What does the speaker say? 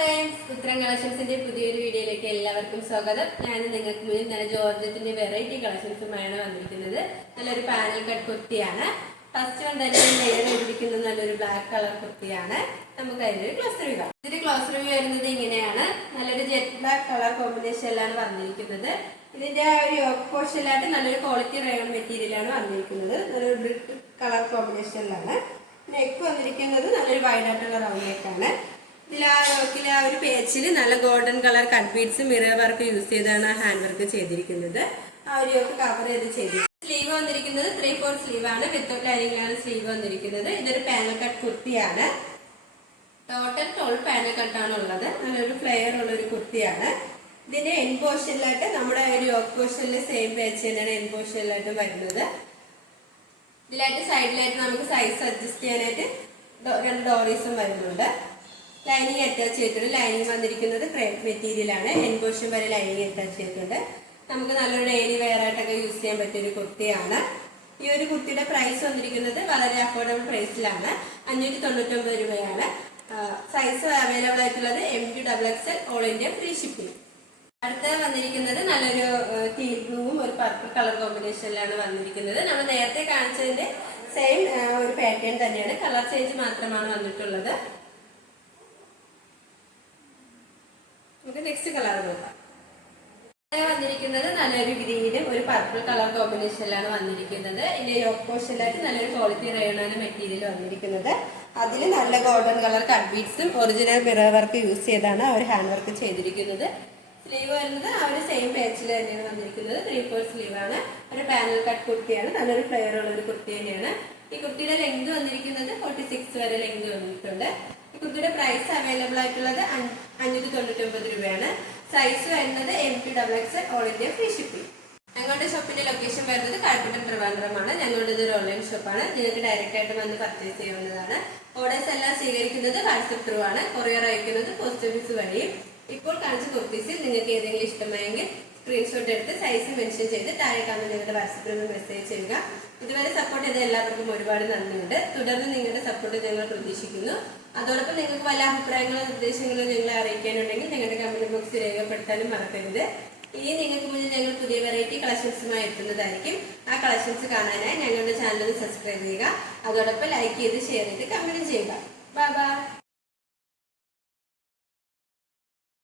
Friends, ഉത്തരം കളക്ഷൻസിന്റെ പുതിയൊരു വീഡിയോയിലേക്ക് എല്ലാവർക്കും സ്വാഗതം. ഞാൻ നിങ്ങൾക്ക് മുന്നിൽ നല്ല ജോർജറ്റിന്റെ വെറൈറ്റി കളക്ഷൻസുമായാണ് വന്നിരിക്കുന്നത്. നല്ലൊരു പാനൽ കട്ട് കുർത്തിയാണ്. ഫസ്റ്റ് വൺ തന്നെ ലെയർ ചെയ്തിരിക്കുന്നത് നല്ലൊരു ബ്ലാക്ക് കളർ കുർത്തിയാണ്. നമുക്ക് അതിന്റെ ക്ലോസ് റിവ്യൂ കാണാം. ഇതിന്റെ ക്ലോസ് റിവ്യൂ വരുന്നത് ഇങ്ങനെയാണ്. നല്ലൊരു ജെറ്റ് ബ്ലാക്ക് കളർ കോമ്പിനേഷനിലാണ് വന്നിരിക്കുന്നത്. ഇതിന്റെ ഒരു യോക്ക് പോർഷനിലായിട്ട് നല്ലൊരു ക്വാളിറ്റി റയോൺ മെറ്റീരിയലാണ് വന്നിരിക്കുന്നത്. നല്ലൊരു ബ്രിക്ക് കളർ കോമ്പിനേഷനിലാണ്. നെക്ക് വന്നിരിക്കുന്നത് നല്ലൊരു വൈഡ് ആയിട്ടുള്ള റൗണ്ട് നെക്കാണ്. ഇതിലെ ഒരു പേച്ചിൽ നല്ല golden colour cut beads mirror work use ചെയ്താണ് ഹാൻഡ് വർക്ക് ചെയ്തിരിക്കുന്നത്. ആ ഒരു യോക്ക് കവർ ചെയ്ത് സ്ലീവ് വന്നിരിക്കുന്നത് 3/4 സ്ലീവ് ആണ്. വിത്തൗട്ട് ലൈനിങ്ങിലാണ് സ്ലീവ് വന്നിരിക്കുന്നത്. ഇതൊരു പാനൽ കട്ട് കുർത്തിയാണ്. ടോട്ടൽ 12 പാനൽ കട്ടാണ് ഉള്ളത്. നല്ലൊരു ഫ്ലെയർ ഉള്ള ഒരു കുർത്തിയാണ്. ഇതിന്റെ എൻ പോർഷനിലായിട്ട് നമ്മുടെ ഒരു യോക്ക് പോർഷനിലെ സെയിം പേച്ച് തന്നെയാണ് എൻ പോർഷനിലായിട്ട് വരുന്നത്. ഇതിലായിട്ട് സൈഡിലായിട്ട് നമുക്ക് സൈസ് അഡ്ജസ്റ്റ് ചെയ്യാനായിട്ട് 2 ഡോറീസും വരുന്നുണ്ട്. ലൈനിങ് അറ്റാച്ച് ചെയ്തിട്ടുണ്ട്. ലൈനിങ് വന്നിരിക്കുന്നത് ക്രേപ്പ് മെറ്റീരിയൽ ആണ്. എൻ പോർഷൻ വരെ ലൈനിങ് അറ്റാച്ച് ചെയ്തിട്ടുണ്ട്. നമുക്ക് നല്ലൊരു ഡെയിലി വെയർ ആയിട്ടൊക്കെ യൂസ് ചെയ്യാൻ പറ്റിയ ഒരു കുർത്തിയാണ്. ഈ ഒരു കുർത്തിയുടെ പ്രൈസ് വന്നിരിക്കുന്നത് വളരെ അഫോർഡബിൾ പ്രൈസിലാണ്. 599 രൂപയാണ്. സൈസ് അവൈലബിൾ ആയിട്ടുള്ളത് MQ-XXL all India free shipping. അടുത്ത വന്നിരിക്കുന്നത് നല്ലൊരു ടീൽ ബ്ലൂവും ഒരു പർപ്പിൾ കളർ കോമ്പിനേഷനിലാണ് വന്നിരിക്കുന്നത്. നമ്മൾ നേരത്തെ കാണിച്ചതിന്റെ സെയിം ഒരു പാറ്റേൺ തന്നെയാണ്. കളർ ചേഞ്ച് മാത്രമാണ് വന്നിട്ടുള്ളത്. നമുക്ക് നെക്സ്റ്റ് കളർ നോക്കാം. വന്നിരിക്കുന്നത് നല്ലൊരു ഗ്രീനും ഒരു പർപ്പിൾ കളർ കോമ്പിനേഷനിലാണ് വന്നിരിക്കുന്നത്. ഇതിന്റെ യോക്ക് പോർഷനിലായിട്ട് നല്ലൊരു ക്വാളിറ്റി റയോണാണ് മെറ്റീരിയൽ വന്നിരിക്കുന്നത്. അതിൽ നല്ല ഗോൾഡൻ കളർ കട്ട് ബീഡ്സും ഒറിജിനൽ മിറർ വർക്ക് യൂസ് ചെയ്താണ് അവർ ഹാൻഡ് വർക്ക് ചെയ്തിരിക്കുന്നത്. സ്ലീവ് വരുന്നത് ആ ഒരു സെയിം പേച്ചിൽ തന്നെയാണ് വന്നിരിക്കുന്നത്. 3/4 സ്ലീവ് ആണ്. ഒരു പാനൽ കട്ട് കുർത്തിയാണ്. നല്ലൊരു ഫ്ലെയർ ഉള്ള ഒരു കുർത്തി തന്നെയാണ്. ഈ കുർത്തിയുടെ ലെങ്ത് വന്നിരിക്കുന്നത് 46 വരെ ലെങ്ത് വന്നിട്ടുണ്ട്. ഈ കുർത്തിയുടെ പ്രൈസ് അവൈലബിൾ ആയിട്ടുള്ളത് 599 രൂപയാണ്. സൈസ് വരുന്നത് MQ-XXL all India free shipping. ഞങ്ങളുടെ ഷോപ്പിന്റെ ലൊക്കേഷൻ വരുന്നത് കാൽക്കുട്ടൻ ട്രിവാൻഡ്രമാണ്. ഞങ്ങളുടെ ഇതൊരു ഓൺലൈൻ ഷോപ്പാണ്. നിങ്ങൾക്ക് ഡയറക്റ്റ് ആയിട്ട് വന്ന് പർച്ചേസ് ചെയ്യാവുന്നതാണ്. ഓർഡേഴ്സ് എല്ലാം സ്വീകരിക്കുന്നത് വാട്സ്ആപ്പ് ത്രൂ ആണ്. കൊറിയർ അയക്കുന്നത് പോസ്റ്റ് ഓഫീസ് വഴിയും. ഇപ്പോൾ കാണിച്ച കുർത്തീസിൽ നിങ്ങൾക്ക് ഏതെങ്കിലും ഇഷ്ടമായെങ്കിൽ സ്ക്രീൻഷോട്ട് എടുത്ത് സൈസ് മെൻഷൻ ചെയ്ത് താഴെ കാണുന്ന നിങ്ങളുടെ വാട്സ്ആപ്പിൽ മെസ്സേജ് ചെയ്യുക. ഇതുവരെ സപ്പോർട്ട് ചെയ്ത എല്ലാവർക്കും ഒരുപാട് നന്ദിയുണ്ട്. തുടർന്ന് നിങ്ങളുടെ സപ്പോർട്ട് ഞങ്ങൾ പ്രതീക്ഷിക്കുന്നു. അതോടൊപ്പം നിങ്ങൾക്ക് വല്ല അഭിപ്രായങ്ങളോ നിർദ്ദേശങ്ങളോ ഞങ്ങളെ അറിയിക്കാനുണ്ടെങ്കിൽ ഞങ്ങളുടെ കമന്റ് ബോക്സ് രേഖപ്പെടുത്താനും മറക്കരുത്. ഇനി നിങ്ങൾക്ക് മുന്നിൽ ഞങ്ങൾ പുതിയ വെറൈറ്റി കളക്ഷൻസുമായി എത്തുന്നതായിരിക്കും. ആ കളക്ഷൻസ് കാണാനായി ഞങ്ങളുടെ ചാനൽ സബ്സ്ക്രൈബ് ചെയ്യുക. അതോടൊപ്പം ലൈക്ക് ചെയ്ത് ഷെയർ ചെയ്ത് കമന്റ് ചെയ്യുക. Bye bye.